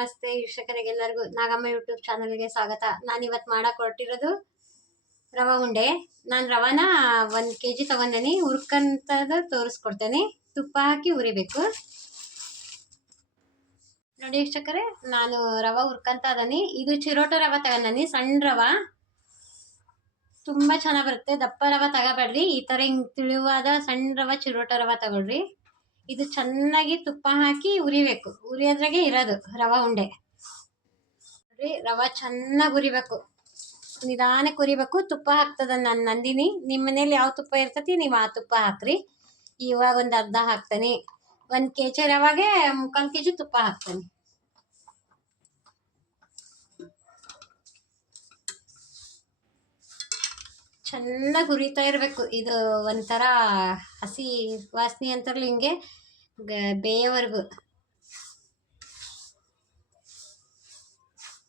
ನಮಸ್ತೆ ವೀಕ್ಷಕರಿಗೆಲ್ಲರಿಗೂ ನಾಗಮ್ಮ ಯೂಟ್ಯೂಬ್ ಚಾನಲ್ಗೆ ಸ್ವಾಗತ. ನಾನು ಇವತ್ತು ಮಾಡಕ್ಕೆ ಹೊರಟಿರೋದು ರವೆ ಉಂಡೆ. ನಾನು ರವಾನ ಒಂದು ಕೆ ಜಿ ತೊಗೊಂಡೇನಿ. ಹುರ್ಕಂತದ ತೋರಿಸ್ಕೊಡ್ತೇನೆ. ತುಪ್ಪ ಹಾಕಿ ಉರಿಬೇಕು ನೋಡಿ ವೀಕ್ಷಕರೇ, ನಾನು ರವೆ ಹುರ್ಕಂತ ಅದನಿ. ಇದು ಚಿರೋಟ ರವೆ ತಗೊಂಡನಿ, ಸಣ್ಣ ರವೆ. ತುಂಬ ಚೆನ್ನಾಗಿ ಬರುತ್ತೆ. ದಪ್ಪ ರವೆ ತಗೋಬೇಡ್ರಿ. ಈ ಥರ ಹಿಂಗೆ ತಿಳಿವಾದ ಸಣ್ಣ ರವೆ ಚಿರೋಟ ರವೆ ತಗೊಳ್ರಿ. ಇದು ಚೆನ್ನಾಗಿ ತುಪ್ಪ ಹಾಕಿ ಉರಿಬೇಕು. ಉರಿಯೋದ್ರಾಗೆ ಇರೋದು ರವೆ ಉಂಡೆ. ನೋಡ್ರಿ ರವೆ ಚೆನ್ನಾಗಿ ಉರಿಬೇಕು. ನಿಧಾನಕ್ಕೆ ಉರಿಬೇಕು. ತುಪ್ಪ ಹಾಕ್ತದ ನಾನು ನಂದಿನಿ. ನಿಮ್ಮ ಮನೇಲಿ ಯಾವ ತುಪ್ಪ ಇರ್ತತಿ ನೀವು ಆ ತುಪ್ಪ ಹಾಕ್ರಿ. ಇವಾಗ ಒಂದು ಅರ್ಧ ಹಾಕ್ತಾನೆ. ಒಂದು ಕೆ ಜಿ ರವಾಗೆ ಮುಕ್ಕಾಲು ಕೆ ಜಿ ತುಪ್ಪ ಹಾಕ್ತಾನೆ. ಚೆನ್ನಾಗಿ ಉರಿತಾ ಇರಬೇಕು. ಇದು ಒಂಥರ ಹಸಿ ವಾಸನೆ ಅಂತಾರಲ್ಲ ಹಿಂಗೆ. ಬೇಯವರೆಗೂ.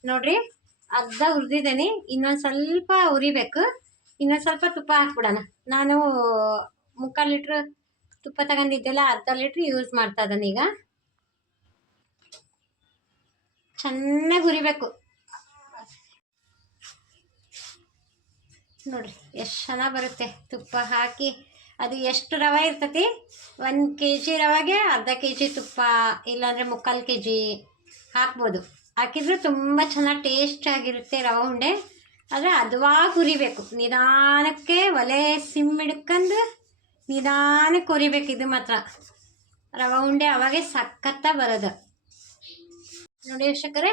ನೋಡ್ರಿ, ಅರ್ಧ ಹುರಿದಿದ್ದೇನೆ, ಇನ್ನೊಂದು ಸ್ವಲ್ಪ ಉರಿಬೇಕು ಇನ್ನೊಂದು ಸ್ವಲ್ಪ ತುಪ್ಪ ಹಾಕ್ಬಿಡೋಣ. ನಾನು ಮುಕ್ಕಾಲು ಲೀಟ್ರ್ ತುಪ್ಪ ತಗೊಂಡಿದ್ದೆಲ್ಲ ಅರ್ಧ ಲೀಟ್ರ್ ಯೂಸ್ ಮಾಡ್ತಾ ಇದ್ದಾನೆ ಈಗ. ಚೆನ್ನಾಗಿ ಹುರಿಬೇಕು. ನೋಡ್ರಿ, ಎಷ್ಟು ಚೆನ್ನಾಗಿ ಬರುತ್ತೆ. ತುಪ್ಪ ಹಾಕಿ ಅದು ಎಷ್ಟು ರವೆ ಇರ್ತೈತಿ? ಒಂದು ಕೆ ಜಿ ರವೆಗೆ ಅರ್ಧ ಕೆ ಜಿ ತುಪ್ಪ, ಇಲ್ಲಾಂದರೆ ಮುಕ್ಕಾಲು ಕೆ ಜಿ ಹಾಕ್ಬೋದು. ಹಾಕಿದ್ರೆ ತುಂಬ ಚೆನ್ನಾಗಿ ಟೇಸ್ಟ್ ಆಗಿರುತ್ತೆ ರವೆ ಉಂಡೆ. ಆದರೆ ಅದುವಾಗಿ ಹುರಿಬೇಕು. ನಿಧಾನಕ್ಕೆ ಒಲೆ ಸಿಮ್ ಹಿಡ್ಕೊಂಡು ನಿಧಾನಕ್ಕೆ ಹುರಿಬೇಕು ಇದು ಮಾತ್ರ. ರವೆ ಉಂಡೆ ಅವಾಗೆ ಸಖತ್ತ ಬರೋದು. ನೋಡಿ ವೀಕ್ಷಕರೇ,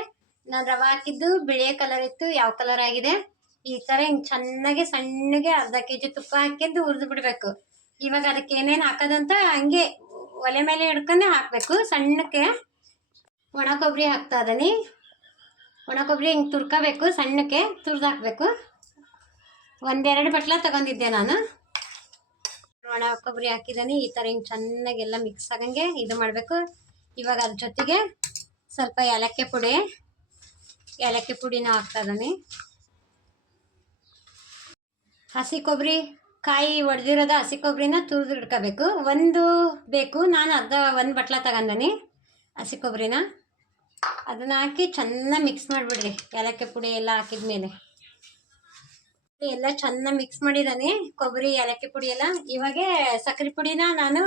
ನಾನು ರವೆ ಹಾಕಿದ್ದು ಬಿಳಿಯ ಕಲರ್ ಇತ್ತು, ಯಾವ ಕಲರ್ ಆಗಿದೆ? ಈ ಥರ ಹಿಂಗೆ ಚೆನ್ನಾಗಿ ಸಣ್ಣಗೆ ಅರ್ಧ ಕೆ ಜಿ ತುಪ್ಪ ಹಾಕಿದ್ದು ಹುರಿದು ಬಿಡಬೇಕು. ಇವಾಗ ಅದಕ್ಕೆ ಏನೇನು ಹಾಕೋದಂತ ಹಂಗೆ ಒಲೆ ಮೇಲೆ ಹಿಡ್ಕೊಂಡೆ ಹಾಕಬೇಕು. ಸಣ್ಣಕ್ಕೆ ಒಣ ಕೊಬ್ಬರಿ ಹಾಕ್ತಾ ಇದ್ದೀನಿ ಒಣ ಕೊಬ್ಬರಿ ಹಿಂಗೆ ತುರ್ಕೋಬೇಕು, ಸಣ್ಣಕ್ಕೆ ತುರ್ದು ಹಾಕಬೇಕು. ಒಂದೆರಡು ಬಟ್ಲ ತಗೊಂಡಿದ್ದೆ ನಾನು. ಒಣ ಕೊಬ್ಬರಿ ಹಾಕಿದ್ದೀನಿ ಈ ಥರ ಹಿಂಗೆ ಚೆನ್ನಾಗೆಲ್ಲ ಮಿಕ್ಸ್ ಆಗಂಗೆ ಇದು ಮಾಡಬೇಕು. ಇವಾಗ ಅದ್ರ ಜೊತೆಗೆ ಸ್ವಲ್ಪ ಏಲಕ್ಕಿ ಪುಡಿ, ಏಲಕ್ಕಿ ಪುಡಿನ ಹಾಕ್ತಾ ಇದ್ದೀನಿ ಹಸಿ ಕೊಬ್ಬರಿ ಕಾಯಿ ಒಡೆದಿರೋದ ಹಸಿ ಕೊಬ್ಬರಿನ ತುರಿದು ಇಟ್ಕೋಬೇಕು. ಒಂದು ಬೇಕು. ನಾನು ಅರ್ಧ ಒಂದು ಬಟ್ಲ ತಗೊಂಡನಿ ಹಸಿ ಕೊಬ್ಬರಿನ. ಅದನ್ನು ಹಾಕಿ ಚೆನ್ನಾಗಿ ಮಿಕ್ಸ್ ಮಾಡಿಬಿಡ್ರಿ. ಏಲಕ್ಕಿ ಪುಡಿ ಎಲ್ಲ ಹಾಕಿದ ಮೇಲೆ ಎಲ್ಲ ಚೆನ್ನಾಗಿ ಮಿಕ್ಸ್ ಮಾಡಿದ್ದಾನೆ ಕೊಬ್ಬರಿ, ಏಲಕ್ಕಿ ಪುಡಿ ಎಲ್ಲ. ಇವಾಗೆ ಸಕ್ಕರೆ ಪುಡಿನ ನಾನು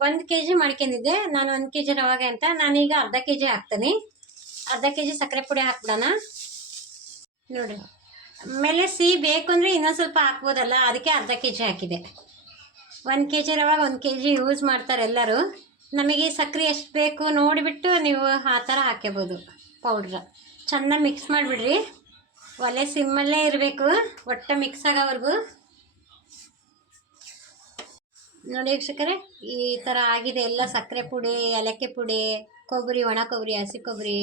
ಒಂದು ಕೆ ಜಿ ಮಾಡ್ಕೊಂಡಿದ್ದೆ. ನಾನು ಒಂದು ಕೆ ಜಿ ರವಾಗೆ ಅಂತ. ನಾನೀಗ ಅರ್ಧ ಕೆ ಜಿ ಹಾಕ್ತೀನಿ. ಅರ್ಧ ಕೆ ಜಿ ಸಕ್ಕರೆ ಪುಡಿ ಹಾಕ್ಬಿಡೋಣ. ನೋಡಿರಿ. ಆಮೇಲೆ ಸಿಹಿ ಬೇಕು ಅಂದರೆ ಇನ್ನೊಂದು ಸ್ವಲ್ಪ ಹಾಕ್ಬೋದಲ್ಲ? ಅದಕ್ಕೆ ಅರ್ಧ ಕೆ ಜಿ ಹಾಕಿದೆ. ಒಂದು ಕೆ ಜಿ ರವಾಗ ಒಂದು ಕೆ ಜಿ ಯೂಸ್ ಮಾಡ್ತಾರೆ ಎಲ್ಲರೂ. ನಮಗೆ ಸಕ್ಕರೆ ಎಷ್ಟು ಬೇಕು ನೋಡಿಬಿಟ್ಟು ನೀವು ಆ ಥರ ಹಾಕ್ಕೋಬೋದು ಪೌಡ್ರ ಚೆನ್ನಾಗಿ ಮಿಕ್ಸ್ ಮಾಡಿಬಿಡ್ರಿ. ಒಲೆ ಸಿಮ್ಮಲ್ಲೇ ಇರಬೇಕು. ಒಟ್ಟು ಮಿಕ್ಸ್ ಆಗೋವರೆಗೂ. ನೋಡಿ ವೀಕ್ಷಕರೇ, ಈ ಥರ ಆಗಿದೆ ಎಲ್ಲ ಸಕ್ಕರೆ ಪುಡಿ, ಏಲಕ್ಕಿ ಪುಡಿ, ಕೊಬ್ಬರಿ, ಒಣ ಕೊಬ್ಬರಿ, ಹಸಿ ಕೊಬ್ಬರಿ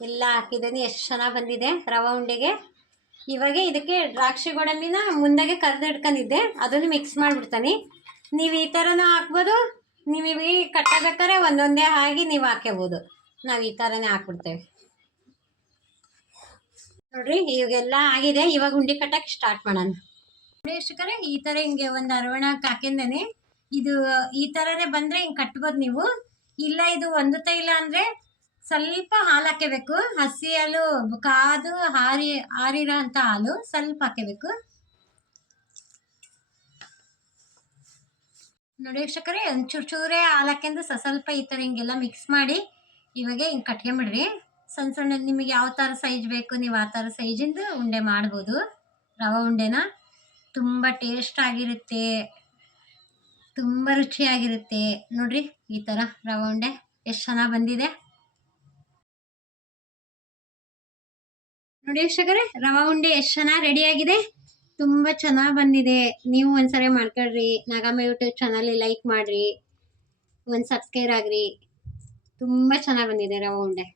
ಎಲ್ಲ ಹಾಕಿದ್ದೀನಿ. ಎಷ್ಟು ಚೆನ್ನಾಗಿ ಬಂದಿದೆ ರವೆ ಉಂಡೆಗೆ. ಇವಾಗ ಇದಕ್ಕೆ ದ್ರಾಕ್ಷಿ ಗೋಡಂಬಿನ ಮುಂದಾಗೆ ಕರೆದು ಇಟ್ಕೊಂಡಿದ್ದೆ. ಅದನ್ನು ಮಿಕ್ಸ್ ಮಾಡಿಬಿಡ್ತಾನೆ. ನೀವು ಈ ಥರನೂ ಹಾಕ್ಬೋದು. ನೀವು ಇವಾಗ ಕಟ್ಟಬೇಕಾದ್ರೆ ಒಂದೊಂದೇ ಹಾಕಿ ನೀವು ಹಾಕ್ಕೋಬೋದು ನಾವು ಈ ಥರನೇ ಹಾಕ್ಬಿಡ್ತೇವೆ. ನೋಡ್ರಿ, ಇವಾಗೆಲ್ಲ ಆಗಿದೆ. ಇವಾಗ ಉಂಡೆ ಕಟ್ಟಕ್ಕೆ ಸ್ಟಾರ್ಟ್ ಮಾಡೋಣ. ನೋಡಿ ಎಷ್ಟಕ್ಕರೆ ಈ ಥರ ಹಿಂಗೆ ಒಂದು ಅರವಣಕ್ಕೆ ಹಾಕಿಂದೇನೆ ಇದು ಈ ಥರನೇ ಬಂದರೆ ಹಿಂಗೆ ಕಟ್ಬೋದು ನೀವು. ಇಲ್ಲ ಇದು ಹೊಂದುತ್ತಾ ಇಲ್ಲ ಅಂದರೆ ಸ್ವಲ್ಪ ಹಾಲು ಹಾಕಬೇಕು ಹಸಿ ಹಾಲು, ಕಾದು ಹಾರಿ, ಹಾರಿರೋ ಅಂತ ಹಾಲು ಸ್ವಲ್ಪ ಹಾಕಬೇಕು ನೋಡಿ ವೀಕ್ಷಕರೇ, ಒಂಚೂರು ಚೂರು ಹಾಲು ಹಾಕೆಂದು ಸ್ವಲ್ಪ ಈ ಥರ ಹಿಂಗೆಲ್ಲ ಮಿಕ್ಸ್ ಮಾಡಿ ಇವಾಗ ಹಿಂಗೆ ಕಟ್ಕೊಂಬಿಡ್ರಿ. ಸಣ್ಣ ಸಣ್ಣ ನಿಮಗೆ ಯಾವ ಥರ ಸೈಜ್ ಬೇಕು ನೀವು ಆ ಥರ ಸೈಜಿಂದು ಉಂಡೆ ಮಾಡ್ಬೋದು. ರವೆ ಉಂಡೆನ ತುಂಬ ಟೇಸ್ಟ್ ಆಗಿರುತ್ತೆ. ತುಂಬ ರುಚಿಯಾಗಿರುತ್ತೆ. ನೋಡ್ರಿ ಈ ಥರ ರವೆ ಉಂಡೆ ಎಷ್ಟು ಚೆನ್ನಾಗಿ ಬಂದಿದೆ. ನೋಡಿ ವೀಕ್ಷಕರೇ ರವಾ ಉಂಡೆ ಎಷ್ಟು ಚೆನ್ನಾಗಿ ಆಗಿದೆ. ತುಂಬ ಚೆನ್ನಾಗಿ ಬಂದಿದೆ. ನೀವು ಒಂದ್ಸರಿ ಮಾಡ್ಕೊಳ್ರಿ. ನಾಗಮ್ಮ ಯೂಟ್ಯೂಬ್ ಚಾನಲ್ ಲೈಕ್ ಮಾಡಿರಿ. ಒಂದು ಸಬ್ಸ್ಕ್ರೈಬ್ ಆಗ್ರಿ. ತುಂಬ ಚೆನ್ನಾಗಿ ಬಂದಿದೆ ರವಾ ಉಂಡೆ